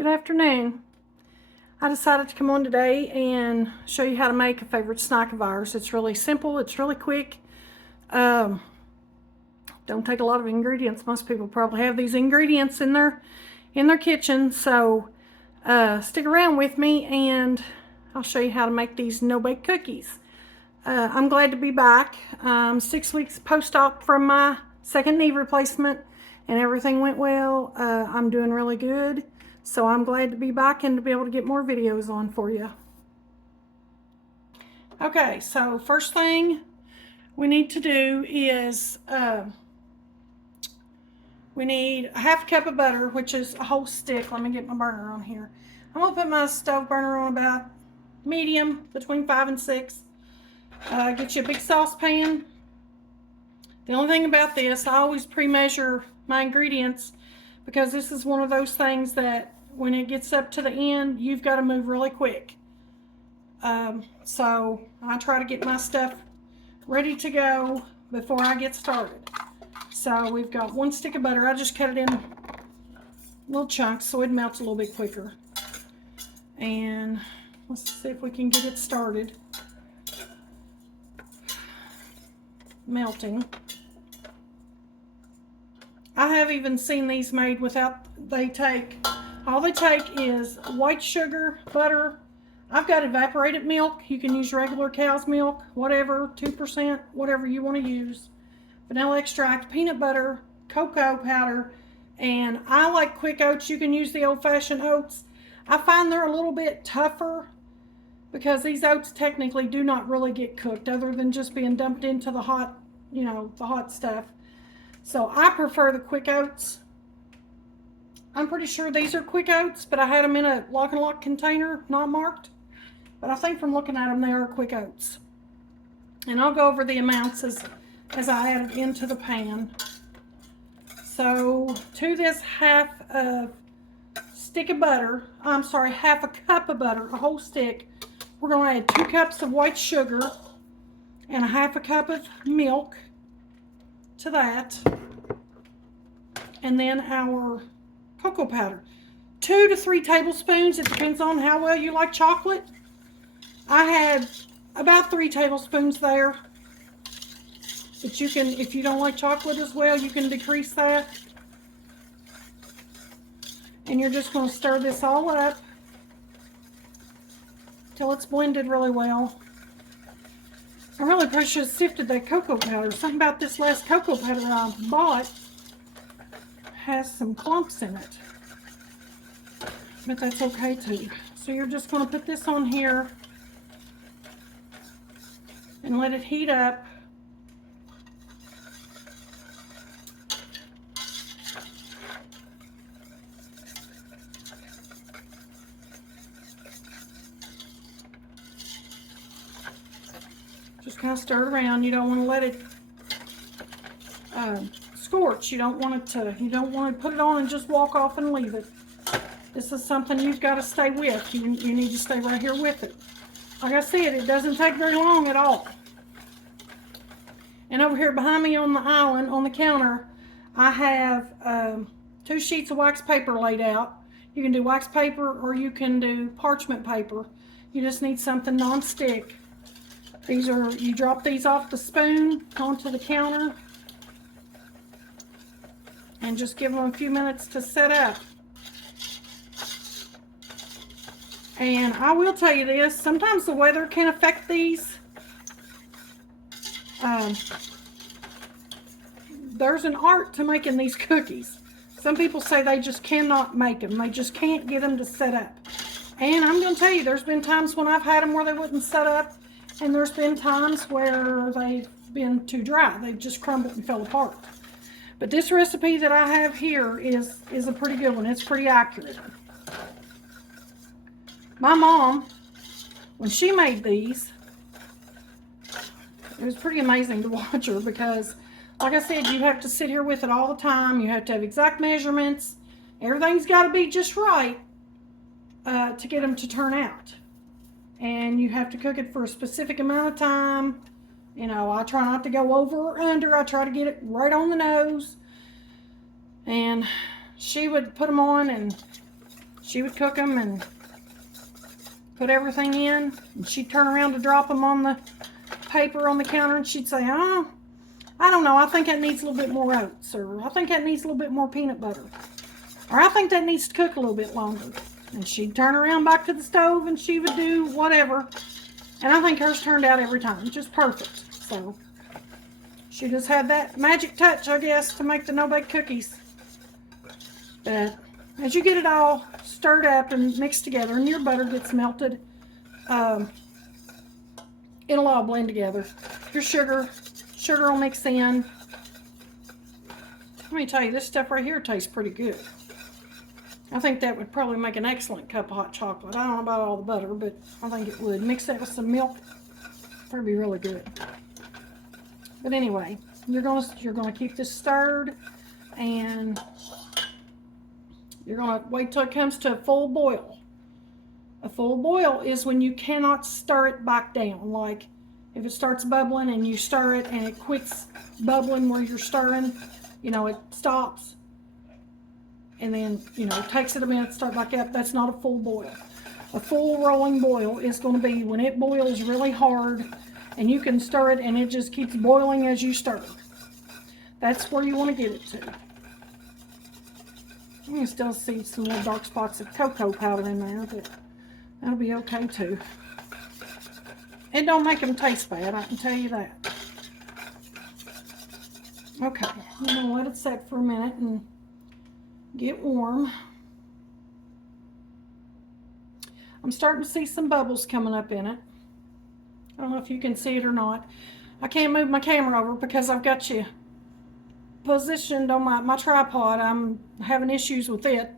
Good afternoon. I decided to come on today and show you how to make a favorite snack of ours. It's really simple, it's really quick. Don't take a lot of ingredients. Most people probably have these ingredients in their kitchen, so stick around with me and I'll show you how to make these no-bake cookies. I'm glad to be back. 6 weeks post-op from my second knee replacement and everything went well. I'm doing really good. So I'm glad to be back and to be able to get more videos on for you. Okay, so first thing we need to do is we need a half cup of butter, which is a whole stick. Let me get my burner on here. I'm gonna put my stove burner on about medium, between 5 and 6. Get you a big saucepan. The only thing about this, I always pre-measure my ingredients because this is one of those things that when it gets up to the end, you've got to move really quick. So I try to get my stuff ready to go before I get started. So we've got 1 stick of butter. I just cut it in little chunks so it melts a little bit quicker. And let's see if we can get it started melting. I have even seen these made without, all they take is white sugar, butter. I've got evaporated milk. You can use regular cow's milk, whatever, 2%, whatever you want to use. Vanilla extract, peanut butter, cocoa powder, and I like quick oats. You can use the old-fashioned oats. I find they're a little bit tougher because these oats technically do not really get cooked other than just being dumped into the hot, the hot stuff. So I prefer the quick oats. I'm pretty sure these are quick oats, but I had them in a lock and lock container, not marked. But I think from looking at them, they are quick oats. And I'll go over the amounts as I add it into the pan. So to this half a cup of butter, a whole stick, we're going to add 2 cups of white sugar and a half a cup of milk to that, and then our cocoa powder, 2 to 3 tablespoons. It depends on how well you like chocolate. I had about 3 tablespoons there, but you can, if you don't like chocolate as well, you can decrease that. And you're just going to stir this all up till it's blended really well. I really probably should have sifted that cocoa powder. Something about this last cocoa powder I bought has some clumps in it. But that's okay too. So you're just going to put this on here and let it heat up. Just kind of stir it around. You don't want to let it scorch. You don't want to put it on and just walk off and leave it. This is something you've got to stay with. You need to stay right here with it. Like I said, it doesn't take very long at all. And over here behind me on the island, on the counter, I have 2 sheets of wax paper laid out. You can do wax paper or you can do parchment paper. You just need something non-stick. You drop these off the spoon onto the counter and just give them a few minutes to set up. And I will tell you this, sometimes the weather can affect these. There's an art to making these cookies. Some people say they just cannot make them. They just can't get them to set up. And I'm going to tell you, there's been times when I've had them where they wouldn't set up. And there's been times where they've been too dry. They've just crumbled and fell apart. But this recipe that I have here is a pretty good one. It's pretty accurate. My mom, when she made these, it was pretty amazing to watch her because, like I said, you have to sit here with it all the time. You have to have exact measurements. Everything's got to be just right to get them to turn out. And you have to cook it for a specific amount of time. I try not to go over or under. I try to get it right on the nose. And she would put them on and She would cook them and put everything in, and she'd turn around to drop them on the paper on the counter, and she'd say, oh, I don't know, I think that needs a little bit more oats, or I think that needs a little bit more peanut butter, or I think that needs to cook a little bit longer. And she'd turn around back to the stove and she would do whatever. And I think hers turned out every time, just perfect. So she just had that magic touch, I guess, to make the no-bake cookies. But as you get it all stirred up and mixed together and your butter gets melted, it'll all blend together. Your sugar will mix in. Let me tell you, this stuff right here tastes pretty good. I think that would probably make an excellent cup of hot chocolate. I don't know about all the butter, but I think it would. Mix that with some milk. Probably be really good. But anyway, you're gonna keep this stirred, and you're gonna wait till it comes to a full boil. A full boil is when you cannot stir it back down. Like if it starts bubbling and you stir it and it quits bubbling where you're stirring, you know, it stops. And then, you know, it takes it a minute to start back up. That's not a full boil. A full rolling boil is going to be when it boils really hard and you can stir it and it just keeps boiling as you stir. That's where you want to get it to. You can still see some little dark spots of cocoa powder in there, but that'll be okay too. It don't make them taste bad, I can tell you that. Okay, I'm going to let it set for a minute and get warm. I'm starting to see some bubbles coming up in it. I don't know if you can see it or not. I can't move my camera over because I've got you positioned on my tripod. I'm having issues with it.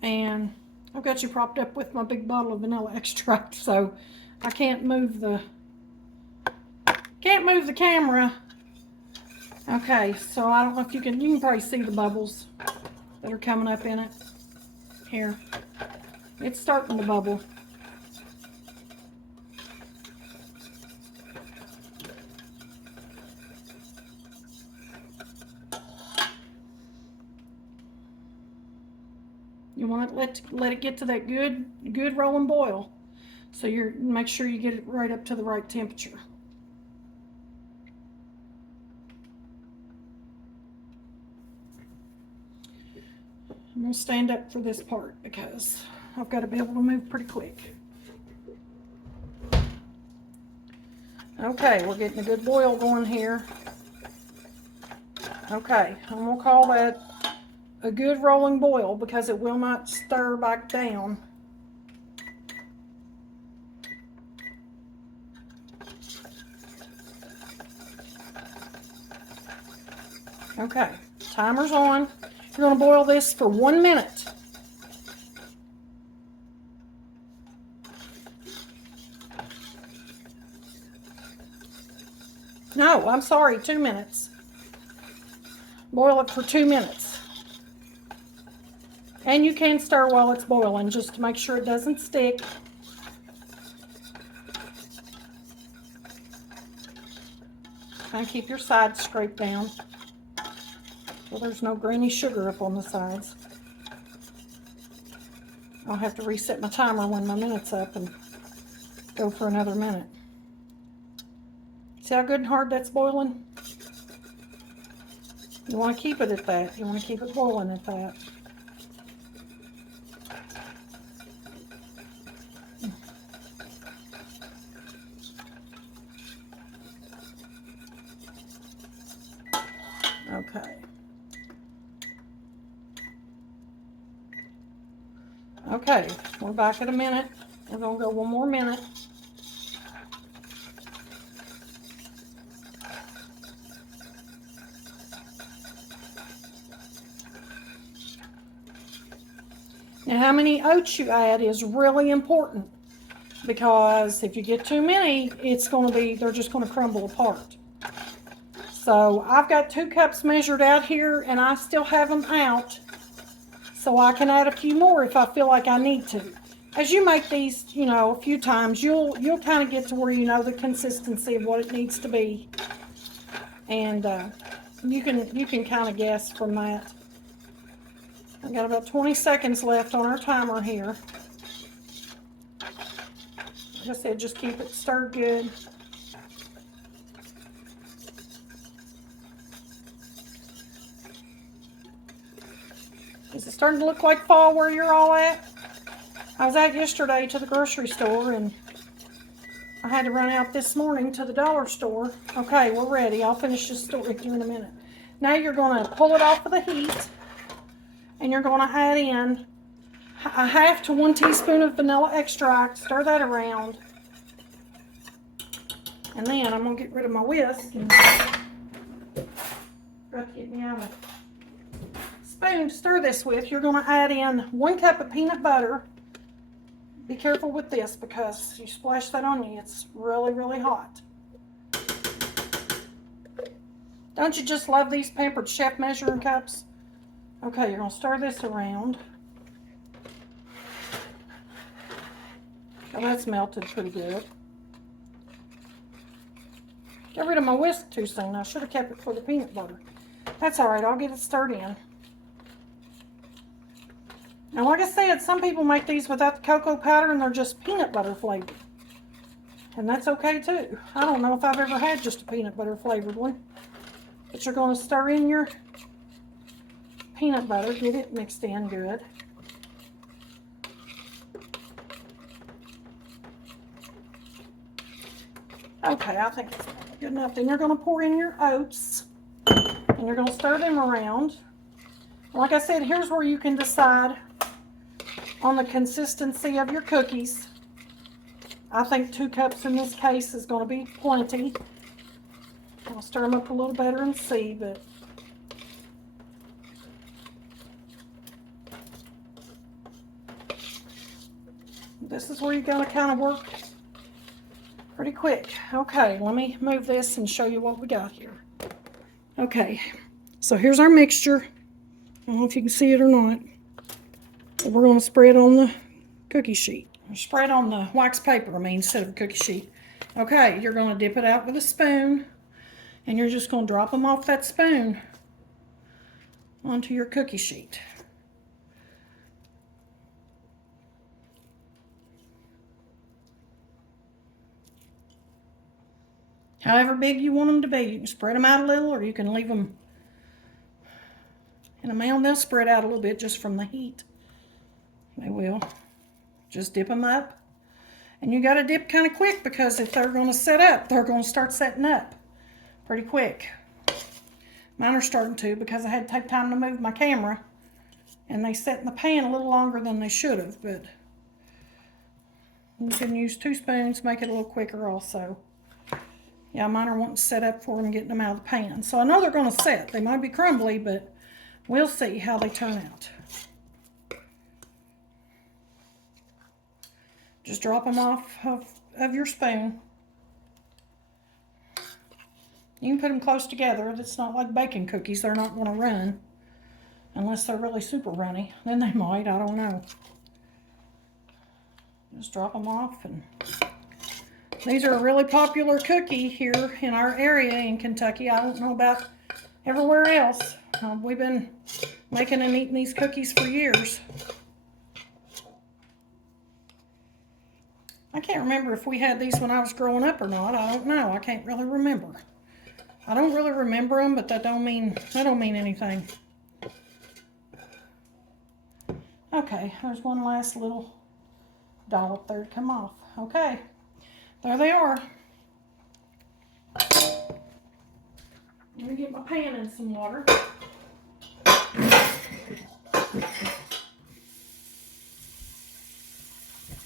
And I've got you propped up with my big bottle of vanilla extract, so I can't move the camera. Okay, so I don't know if you can probably see the bubbles that are coming up in it. Here. It's starting to bubble. You want to let it get to that good rolling boil. So make sure you get it right up to the right temperature. I'm going to stand up for this part because I've got to be able to move pretty quick. Okay, we're getting a good boil going here. Okay, I'm going to call that a good rolling boil because it will not stir back down. Okay, timer's on. You're going to boil this for 1 minute. No, I'm sorry, 2 minutes. Boil it for 2 minutes. And you can stir while it's boiling just to make sure it doesn't stick. Kind of keep your sides scraped down so there's no grainy sugar up on the sides. I'll have to reset my timer when my minute's up and go for another minute. See how good and hard that's boiling? You want to keep it at that. You want to keep it boiling at that. Okay. Okay, we're back at a minute. We're going to go 1 more minute. Now, how many oats you add is really important because if you get too many, they're just going to crumble apart. So I've got 2 cups measured out here and I still have them out. So I can add a few more if I feel like I need to. As you make these, you know, a few times, you'll kind of get to where you know the consistency of what it needs to be. And you can kind of guess from that. I've got about 20 seconds left on our timer here. Like I said, just keep it stirred good. Is it starting to look like fall where you're all at? I was out yesterday to the grocery store and I had to run out this morning to the dollar store. Okay, we're ready. I'll finish this story with you in a minute. Now you're going to pull it off of the heat and you're going to add in a half to 1 teaspoon of vanilla extract. Stir that around. And then I'm going to get rid of my whisk and try to get me out of a spoon to stir this with. You're going to add in 1 cup of peanut butter. Be careful with this because you splash that on you, it's really, really hot. Don't you just love these Pampered Chef measuring cups? Okay, you're going to stir this around. Oh, that's melted pretty good. Get rid of my whisk too soon. I should have kept it for the peanut butter. That's all right, I'll get it stirred in. Now, like I said, some people make these without the cocoa powder and they're just peanut butter flavored. And that's okay too. I don't know if I've ever had just a peanut butter flavored one. But you're going to stir in your peanut butter, get it mixed in good. Okay, I think it's good enough. Then you're going to pour in your oats and you're going to stir them around. Like I said, here's where you can decide on the consistency of your cookies. I think 2 cups in this case is going to be plenty. I'll stir them up a little better and see, but this is where you're going to kind of work pretty quick. Okay, let me move this and show you what we got here. Okay, so here's our mixture. I don't know if you can see it or not. We're going to spread on the cookie sheet. Spread on the wax paper, instead of a cookie sheet. Okay, you're going to dip it out with a spoon, and you're just going to drop them off that spoon onto your cookie sheet. However big you want them to be. You can spread them out a little, or you can leave them in a mound. They'll spread out a little bit just from the heat. They will. Just dip them up. And you got to dip kind of quick because if they're going to set up, they're going to start setting up pretty quick. Mine are starting to because I had to take time to move my camera. And they set in the pan a little longer than they should have. But you can use 2 spoons, make it a little quicker also. Yeah, mine are wanting to set up for them, getting them out of the pan. So I know they're going to set. They might be crumbly, but we'll see how they turn out. Just drop them off of your spoon. You can put them close together. It's not like baking cookies. They're not going to run unless they're really super runny. Then they might. I don't know. Just drop them off. And these are a really popular cookie here in our area in Kentucky. I don't know about everywhere else. We've been making and eating these cookies for years. I can't remember if we had these when I was growing up or not. I don't know. I can't really remember. I don't really remember them, but that don't mean anything. Okay, there's one last little dollop there to come off. Okay, there they are. Let me get my pan in some water.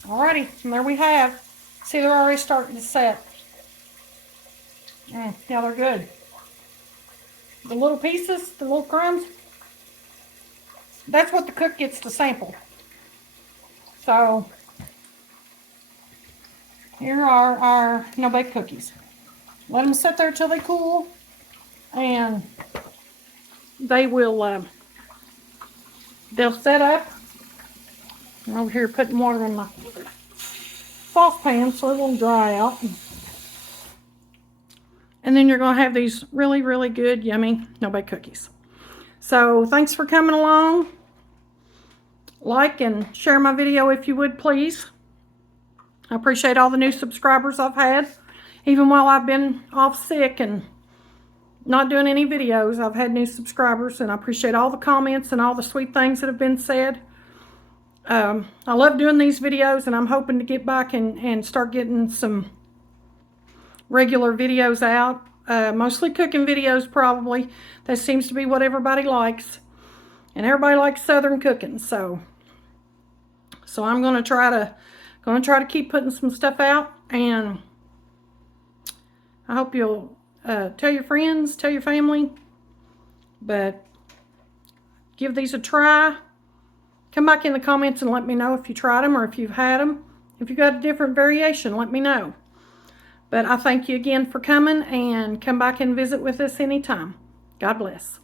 Alrighty, and there we have. See, they're already starting to set. Yeah, they're good. The little pieces, the little crumbs, that's what the cook gets to sample. So, here are our no-bake cookies. Let them sit there till they cool, and they will, they'll set up. I'm over here putting water in my saucepan so it won't dry out. And then you're going to have these really, really good, yummy no-bake cookies. So, thanks for coming along. like and share my video if you would, please. I appreciate all the new subscribers I've had. Even while I've been off sick and not doing any videos, I've had new subscribers, and I appreciate all the comments and all the sweet things that have been said. I love doing these videos, and I'm hoping to get back and start getting some regular videos out. Mostly cooking videos, probably. That seems to be what everybody likes. And everybody likes Southern cooking, so I'm gonna try to keep putting some stuff out, and I hope you'll tell your friends, tell your family, but give these a try. Come back in the comments and let me know if you tried them or if you've had them. If you've got a different variation, let me know. But I thank you again for coming, and come back and visit with us anytime. God bless.